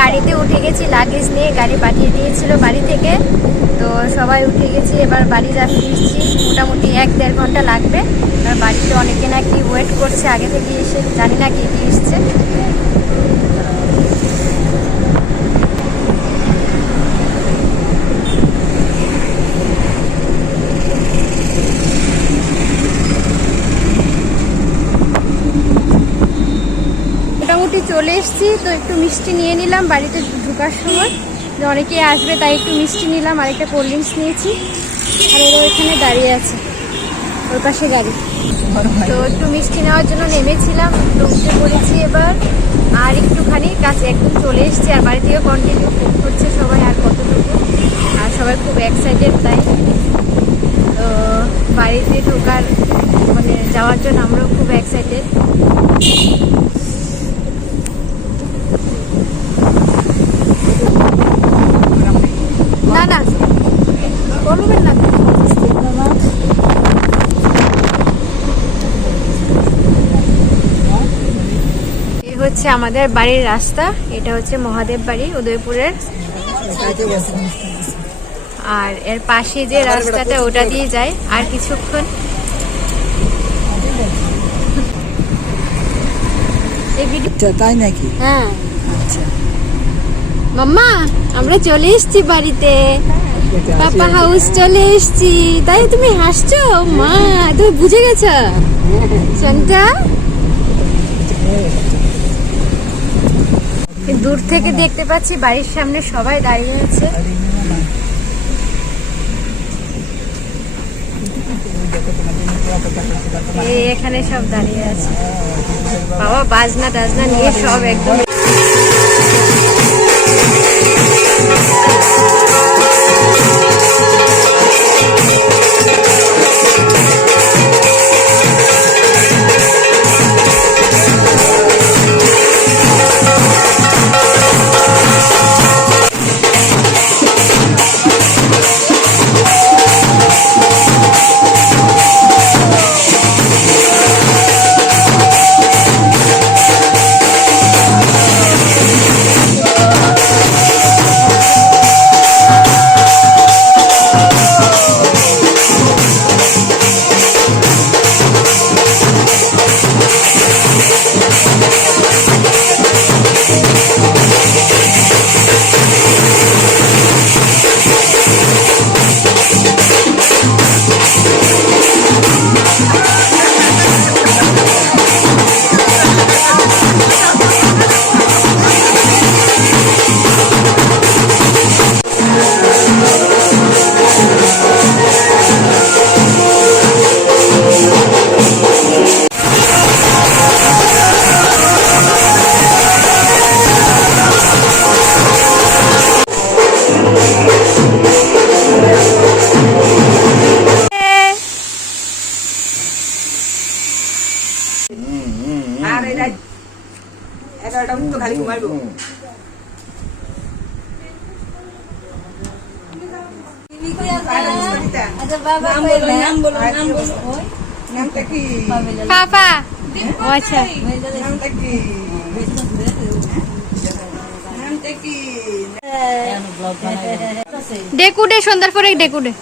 গাড়িতে উঠে গেছি লাগেজ নিয়ে, গাড়ি পাঠিয়ে দিয়েছিল বাড়ি থেকে। তো সবাই উঠে গেছি, এবার বাড়ি ফিরছি। মোটামুটি 1-1.5 ঘন্টা লাগবে। আর বাড়িতে অনেকে নাকি ওয়েট করছে আগে থেকে এসে, জানি না কি কি এসছে। মোটামুটি চলে এসেছি। তো একটু মিষ্টি নিয়ে নিলাম বাড়িতে ঢোকার সময়, যে অনেকেই আসবে তাই একটু মিষ্টি নিলাম, আর একটা কোল্ড ড্রিঙ্কস নিয়েছি। আর ওরা ওইখানে দাঁড়িয়ে আছে, ওর পাশে গাড়ি। তো একটু মিষ্টি নেওয়ার জন্য নেমেছিলাম, তো উঠে পড়েছি এবার। আর একটুখানি কাছে একদম চলে এসেছি। আর বাড়ি থেকে কন্টিনিউ ফোন করছে সবাই, আর কতটুকু। আর সবাই খুব এক্সাইটেড তাই। তো বাড়িতে ঢোকার মানে যাওয়ার জন্য আমরাও খুব এক্সাইটেড। না না বলবেন না। এই হচ্ছে আমাদের বাড়ির রাস্তা। এটা হচ্ছে মহাদেব বাড়ি উদয়পুরের। আর এর পাশে যে রাস্তাটা ওটা দিয়ে যায়। আর কিছুক্ষণ এই ভিডিও। তাই নাকি? হ্যাঁ আচ্ছা মাম্মা, আমরা চলে এসেছি বাড়িতে, পাপা হাউস চলে এসেছি। তাই তুমি হাসছো? মা তুমি বুঝে গেছো সন্টা? দূর থেকে দেখতে পাচ্ছি বাড়ির সামনে সবাই দাঁড়িয়ে আছে। এখানে সব দাঁড়িয়ে আছে, বাবা বাজনা টাজনা নিয়ে সব একদম। পাপা আচ্ছা ডেকুডে সন্ধ্যার পরে ডেকুডে।